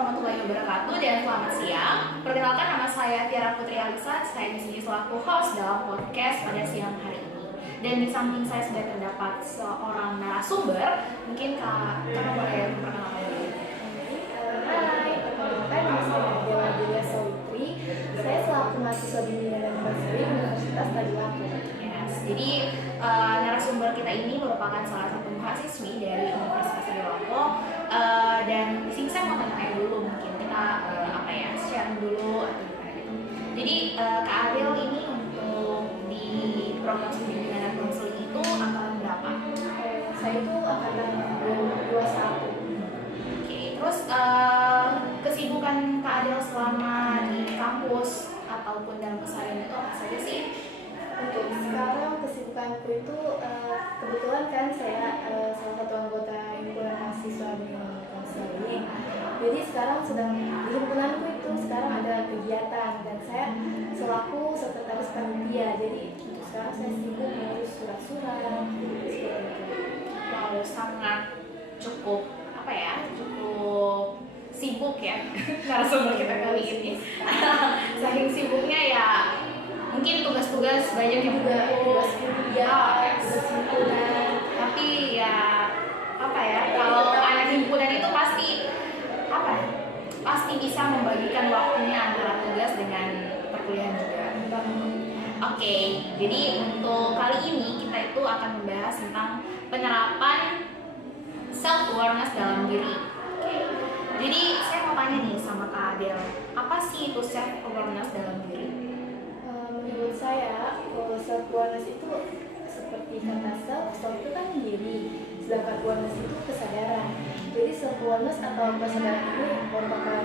warahmatullahi wabarakatuh dan selamat siang. Perkenalkan, nama saya Tiara Putri Alisa. Saya di sini selaku host dalam podcast pada siang hari ini. Dan di samping saya sudah terdapat seorang narasumber. Mungkin Kakak boleh memperkenalkan diri. Hai, perkenalkan nama saya Dewa Delia Sawitri. Saya selaku mahasiswa bimbingan dan konseling Universitas Tadulako. Yes, jadi narasumber kita ini merupakan salah satu mahasiswi dari Universitas Tadulako. Dan di sini saya mau tanya dulu, mungkin kita share dulu atau gimana gitu. Jadi Kak Adel ini untuk di program bimbingan dan konseling itu angkatan berapa? Saya itu angkatan 21. Terus kesibukan Kak Adel selama di kampus ataupun dalam keseharian itu apa saja sih? Untuk sekarang kesibukanku itu kebetulan kan saya salah satu anggota himpunan mahasiswa bimbingan dan konseling. Jadi sekarang sedang di himpunanku itu sekarang ada kegiatan dan saya selaku sekretaris panitia. Jadi untuk sekarang saya sibuk mengurus surat-surat seperti itu. Wow, sangat cukup sibuk ya narasumber kita kali ini. Saking sibuknya ya mungkin tugas-tugas banyak yang Juga tugas kuliah, tugas himpunan. Tapi ya kalau anak himpunan itu pasti bisa membagikan waktunya antara tugas dengan perkuliahan juga. Oke, jadi untuk kali ini kita itu akan membahas tentang penerapan self awareness dalam diri. Oke. Jadi saya mau tanya nih sama Kak Adel, apa sih itu self awareness dalam diri? Menurut saya, self awareness itu seperti kata self itu kan diri, sedangkan awareness itu kesadaran. Jadi self awareness atau kesadaran ini merupakan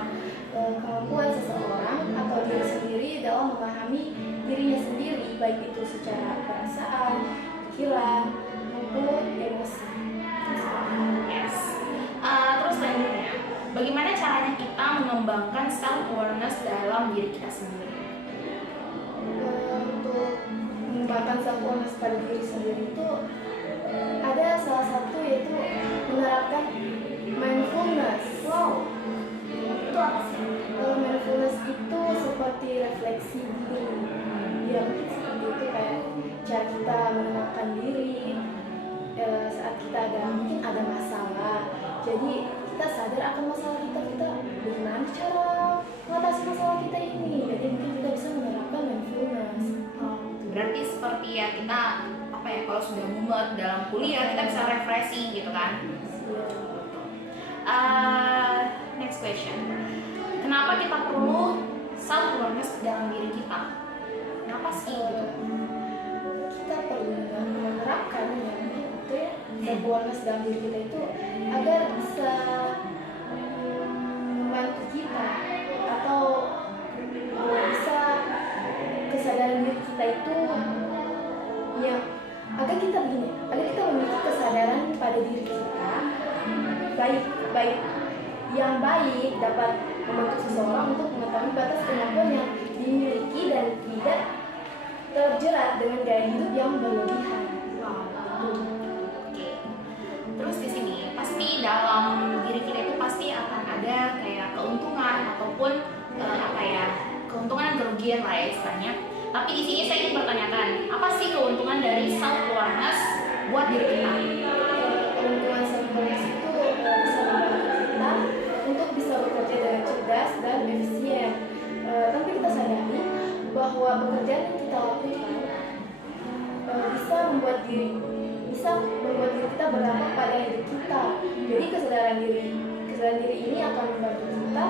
kemampuan seseorang atau diri sendiri dalam memahami dirinya sendiri, baik itu secara perasaan, pikiran, maupun emosi. Yes. Terus selanjutnya, bagaimana caranya kita mengembangkan self awareness dalam diri kita sendiri? Untuk mengembangkan self awareness pada diri sendiri itu ada salah satu yaitu menerapkan mindfulness. Wow, itu apa sih? Mindfulness itu seperti refleksi diri. Ya mungkin seperti itu, kayak cara kita menenangkan diri saat kita mungkin ada masalah. Jadi kita sadar akan masalah kita bagaimana cara mengatasi masalah kita ini. Jadi mungkin kita bisa menerapkan mindfulness. Berarti seperti ya kita kalau sudah mumet dalam kuliah kita bisa refreshing gitu kan? Next question. Kenapa kita perlu self awareness dalam diri kita? Kenapa sih gitu? Kita perlu menerapkannya itu ya, self awareness dalam diri kita itu agar bisa membantu kita atau bisa kesadaran diri kita itu ya agar kita memiliki kesadaran pada diri kita baik yang baik dapat membantu seseorang untuk mengetahui batas kemampuan yang dimiliki dan tidak terjerat dengan gaya hidup yang berlebihan. Oke. Terus di sini pasti dalam diri kita itu pasti akan ada kayak keuntungan ataupun keuntungan dan kerugian lah ya istilahnya. Tapi di sini saya ingin bertanyakan, apa sih keuntungan dari self awareness buat diri kita? Keuntungan self awareness itu bisa membantu kita untuk bisa bekerja dengan cerdas dan efisien. Tapi kita sadari bahwa pekerjaan yang kita lakukan bisa membuat diri kita berdampak pada hidup kita. Jadi kesadaran diri ini akan membantu kita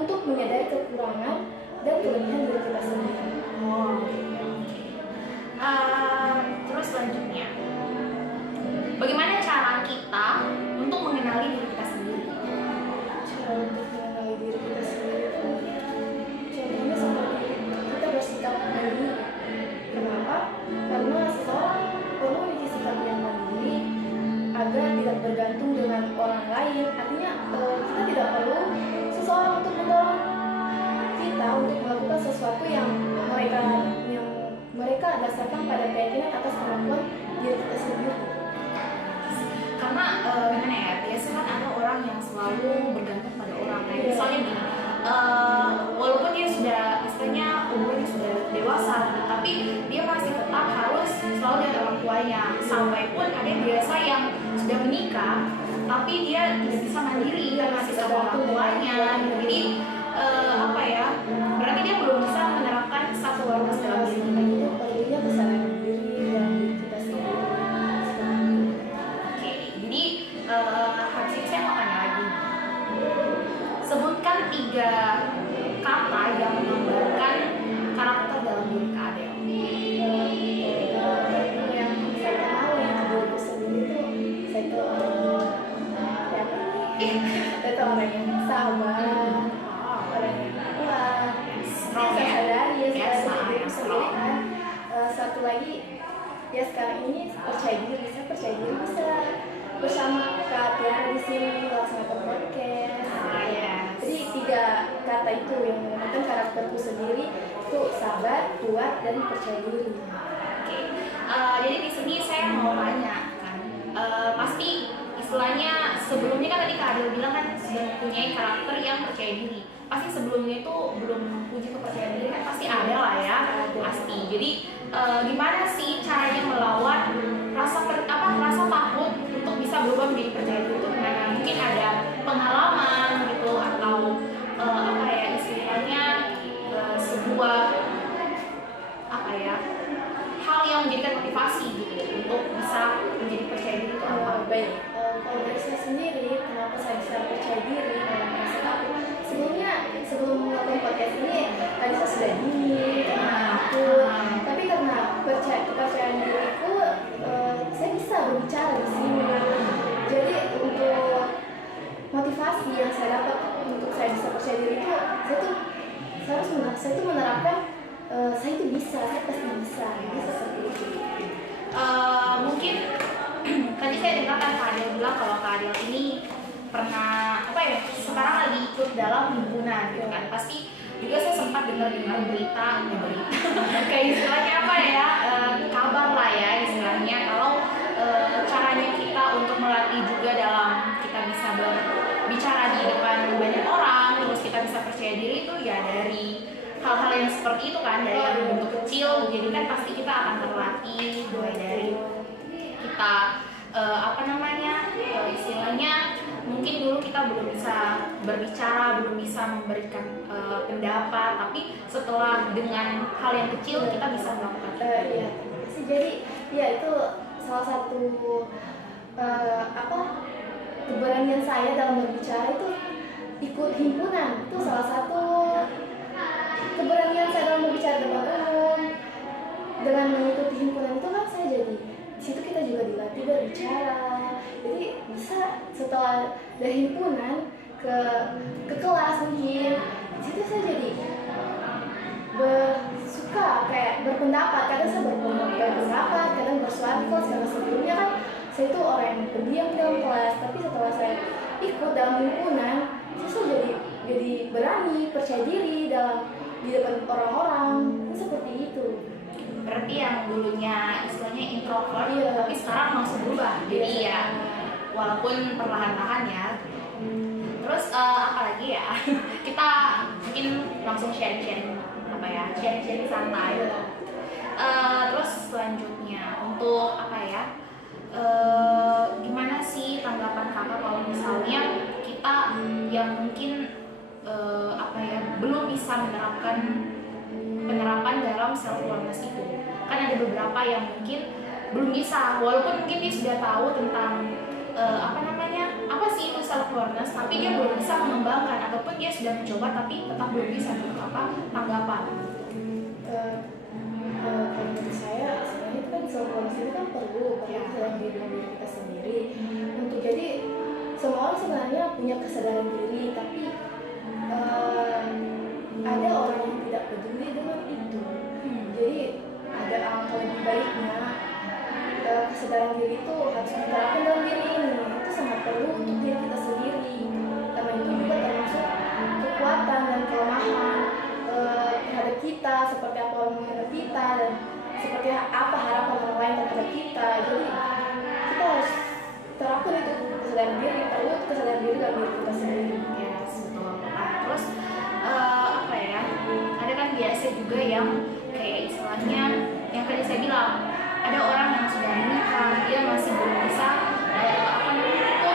untuk menyadari kekurangan dan kelebihan diri kita sendiri. Terus selanjutnya, bagaimana cara kita untuk mengenali diri kita sendiri? Cara untuk mengenali diri kita sendiri itu contohnya seperti kita bersikap mandiri. Kenapa? Karena seseorang perlu memiliki sikap yang mandiri agar tidak bergantung dengan orang lain. Artinya kita tidak perlu seseorang untuk mendorong kita untuk melakukan sesuatu yang mereka dasarkan pada keyakinan atas kemampuan diri kita sendiri. Karena biasanya kan ada orang yang selalu bergantung pada orang lain. tapi dia masih tetap harus selalu dengan orang tuanya. Sampai pun ada biasa yang sudah menikah tapi dia tidak bisa mandiri, masih sama orang tuanya. Jadi apa ya, berarti dia belum bisa menerapkan self awareness dalam dirinya. Itu perlunya kesadaran diri dan kita sendiri. Oke, jadi habis ini saya mau tanya lagi. Sebutkan 3 kata yang menggambarkan karakter dalam diri Kak Adel. Yang saya kenal yang diriku sendiri tuh, saya tuh orang yang sabar, orang yang kuat, Strong ya? sadari ya, Yes, sadari diriku strong. sendiri kan. Satu lagi ya, sekarang ini percaya diri, saya percaya diri bisa bersama Kak Tiara di sini melaksanakan podcast. Yes. Jadi 3 kata itu yang menggunakan karakterku sendiri itu sabar, kuat, dan percaya diri. Oke, jadi di sini saya mau tanya kan, pasti istilahnya sebelumnya kan tadi Kak Adel bilang kan sudah mempunyai karakter yang percaya diri. Pasti sebelumnya itu belum puji kepercayaan diri kan pasti ada lah ya, pasti. Jadi gimana sih caranya melawan rasa takut untuk bisa berubah menjadi percaya diri itu gimana? Mungkin ada pengalaman gitu atau apa ya istilahnya sebuah apa ya hal yang menjadikan motivasi gitu untuk bisa menjadi percaya diri itu apa? Baik, kalau dari saya sendiri, kenapa saya bisa percaya diri dalam merasa takut? Sebelum melakukan podcast ini, tadi saya sudah dingin, karena takut. Tapi karena kepercayaan diriku, saya bisa berbicara di sini. Jadi untuk motivasi yang saya dapat untuk saya bisa percaya diri itu, saya tuh menerapkan saya itu bisa, saya pasti bisa seperti itu. Mungkin tadi saya dengar kan Kak Adel bilang kalau Kak Adel ini pernah apa ya sekarang lagi ikut dalam himpunan gitu kan, pasti juga saya sempat dengar berita kayak istilahnya apa ya kabar lah ya istilahnya kalau caranya kita untuk melatih juga dalam kita bisa berbicara di depan banyak orang terus kita bisa percaya diri itu ya dari hal-hal yang seperti itu kan, dari yang bentuk kecil. Jadi kan pasti kita akan terlatih mulai dari kita istilahnya mungkin dulu kita belum bisa berbicara, belum bisa memberikan pendapat, tapi setelah dengan hal yang kecil kita bisa melakukan Iya, jadi ya itu salah satu keberanian saya dalam berbicara itu ikut himpunan. Itu salah satu keberanian saya dalam berbicara depan umum. Dengan mengikuti himpunan itu kan saya jadi di situ kita juga dilatih berbicara. Jadi bisa setelah dari himpunan ke kelas mungkin di situ saya jadi suka kayak berpendapat. Kadang saya berpendapat, kadang bersuara di kelas. Karena sebelumnya kan saya itu orang yang pendiam dalam kelas, tapi setelah saya ikut dalam himpunan, saya jadi berani, percaya diri di depan orang-orang. Seperti itu. Berarti yang dulunya istilahnya introvert, Iya. tapi sekarang langsung berubah. Jadi ya walaupun perlahan-lahan ya. Terus apa lagi ya? Kita mungkin langsung sharing santai. Terus selanjutnya untuk apa ya? Gimana sih tanggapan kakak kalau misalnya kita yang mungkin belum bisa menerapkan penerapan dalam self awareness itu, kan ada beberapa yang mungkin belum bisa, walaupun mungkin dia sudah tahu tentang apa sih itu self awareness, tapi dia belum bisa mengembangkan ataupun dia sudah mencoba tapi tetap belum bisa. Tanggapan? Kalau menurut saya sebenarnya itu kan self awareness itu kan perlu dalam diri kita sendiri. Untuk jadi semua orang sebenarnya punya kesadaran diri, tapi ada orang yang tidak peduli dengan itu. Jadi ada alangkah lebih baiknya kesadaran diri itu harus diterapkan dalam diri ini. Itu sangat perlu untuk diri kita sendiri, karena itu juga termasuk kekuatan dan kelemahan terhadap kita, seperti apa orang menghadap kita dan seperti apa harapan orang lain terhadap kita. Jadi kita harus terapkan itu kesadaran diri, perlu kesadaran diri dalam diri kita sendiri. Yes, betul. Terus ada kan biasa juga yang kayak istilahnya yang tadi saya bilang, ada orang yang sudah menikah, dia masih belum bisa apa namanya itu,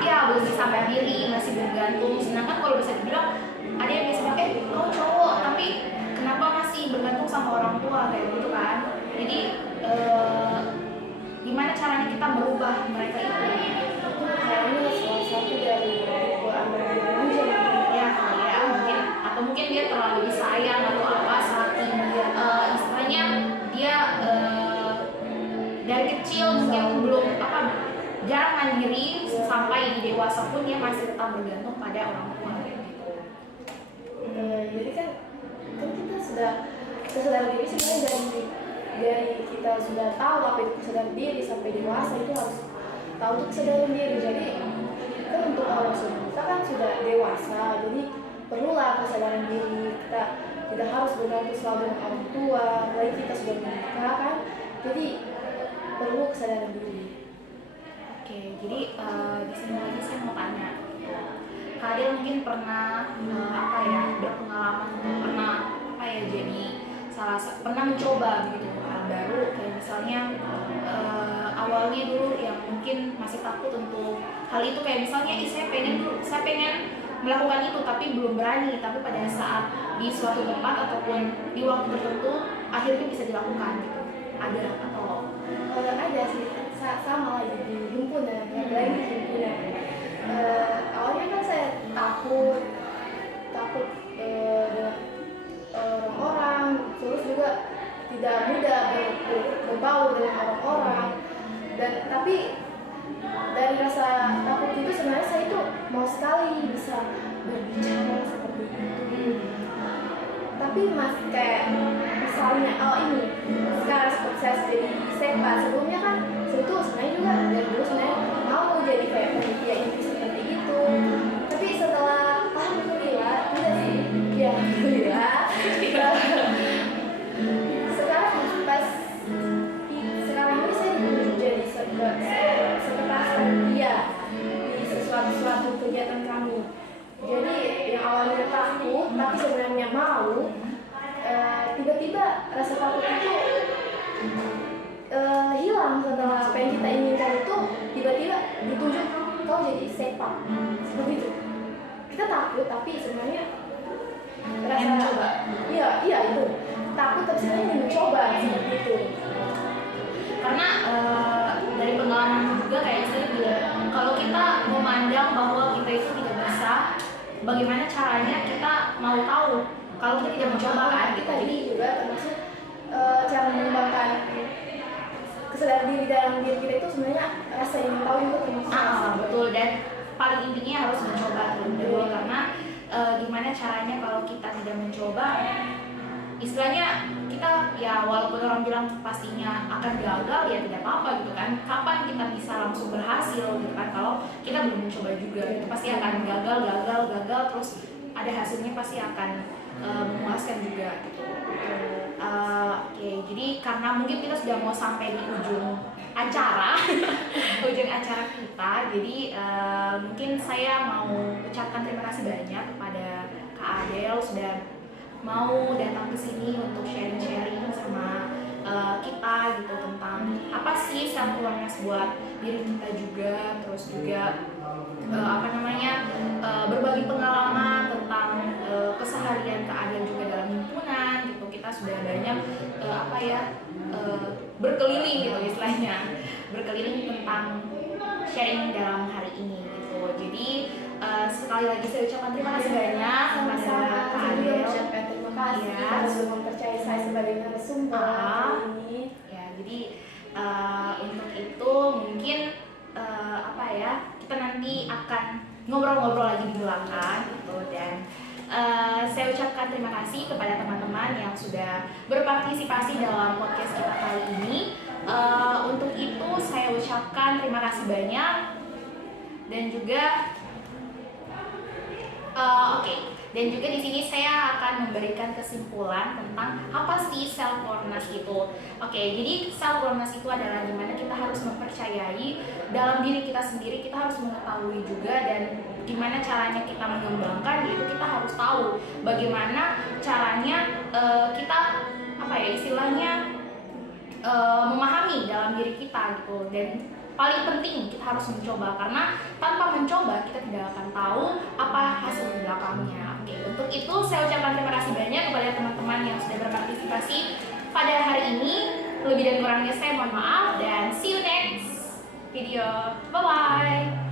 ya belum bisa mandiri, masih bergantung. Sedangkan kalau bisa dibilang ada yang biasa bilang, kau cowok tapi kenapa masih bergantung sama orang tua kayak gitu kan. Jadi gimana caranya kita merubah mereka itu? Kayaknya salah satu dari tipe anak yang manja Ya kali ya mungkin, atau mungkin dia terlalu disayang atau apa, saking istilahnya dia dari kecil mungkin belum apa, jarang mandiri, sampai di dewasa pun dia masih tetap bergantung pada orang tua kayak gitu. Jadi kan kita sudah sadar diri sebenarnya dari kita sudah tahu apa itu kesadaran diri sampai dewasa itu harus tahu untuk kesadaran diri. Jadi kan untuk orang kita kan sudah dewasa, jadi perlulah kesadaran diri. Kita tidak harus bergantung selalu dengan orang tua, apalagi kita sudah menikah kan, jadi perlu kesadaran diri. Oke, jadi di sini lagi saya mau tanya, kalian mungkin pernah apa ya, berpengalaman, pernah apa ya, jadi pernah mencoba gitu hal baru, kayak misalnya awalnya dulu yang mungkin masih takut untuk hal itu, kayak misalnya saya pengen melakukan itu tapi belum berani, tapi pada saat di suatu tempat ataupun di waktu tertentu akhirnya bisa dilakukan gitu. Ada atau Ada sih, sama lagi di himpunan, lagi di himpunan. Awalnya kan saya takut dengan orang-orang, terus juga tidak mudah berbaur dengan orang-orang, dan tapi dari rasa takut itu sebenarnya saya itu mau sekali bisa berbicara seperti itu. Tapi kayak misalnya ini sekarang seperti saya jadi SEPA, sebelumnya kan sebenarnya juga dari dulu sebenarnya mau jadi kayak panitia inti seperti itu, tapi setelah alhamdulillah tidak sih, ya alhamdulillah sekarang ini saya ditunjuk jadi sekretaris panitia di suatu kegiatan kami. Jadi yang awalnya takut tapi sebenarnya mau, tiba-tiba rasa takut itu hilang setelah apa yang kita inginkan itu tiba-tiba ditunjuk kau jadi sepak seperti itu. Kita takut tapi sebenarnya rasa mencoba. Iya itu takut tapi sebenarnya ingin mencoba seperti itu. Karena dari pengalaman juga kayak saya bilang, kalau kita memandang bahwa kita itu tidak bisa, bagaimana caranya kita mau tahu kalau kita tidak mencoba kan gitu. Jadi juga termasuk cara mengembangkan kesadaran diri dalam diri kita itu sebenarnya rasa ingin tahu juga termasuk. Betul, dan paling intinya harus mencoba terlebih dahulu, karena gimana caranya kalau kita tidak mencoba, istilahnya kita ya walaupun orang bilang pastinya akan gagal, ya tidak apa-apa gitu kan. Kapan kita bisa langsung berhasil gitu kan kalau kita belum mencoba juga, itu pasti akan gagal terus ada hasilnya pasti akan memuaskan juga gitu. Oke, jadi karena mungkin kita sudah mau sampai di ujung acara ujung acara kita, jadi mungkin saya mau ucapkan terima kasih banyak kepada Kak Adel sudah mau datang ke sini untuk sharing-sharing sama kita gitu tentang apa sih self awareness buat diri kita juga, terus juga berbagi pengalaman tentang keseharian Kak Adel juga dalam himpunan gitu. Kita sudah banyak berkeliling gitu istilahnya, berkeliling tentang sharing dalam hari ini gitu. Jadi sekali lagi saya ucapkan terima kasih banyak kepada Kak Adel. Terima kasih sudah mempercayai saya sebagai narasumber hari ini. Ya, jadi untuk itu mungkin kita nanti akan ngobrol-ngobrol lagi di belakang gitu, dan saya ucapkan terima kasih kepada teman-teman yang sudah berpartisipasi dalam podcast kita kali ini. Untuk itu saya ucapkan terima kasih banyak, dan juga dan juga di sini saya akan memberikan kesimpulan tentang apa sih self awareness itu. Jadi self awareness itu adalah dimana kita harus mempercayai dalam diri kita sendiri, kita harus mengetahui juga, dan gimana caranya kita mengembangkan, yaitu kita harus tahu bagaimana caranya kita apa ya istilahnya memahami dalam diri kita gitu. Dan paling penting kita harus mencoba, karena tanpa mencoba kita tidak akan tahu apa hasil di belakangnya. Oke, untuk itu saya ucapkan terima kasih banyak kepada teman-teman yang sudah berpartisipasi pada hari ini. Lebih dan kurangnya saya mohon maaf, dan see you next video. Bye bye.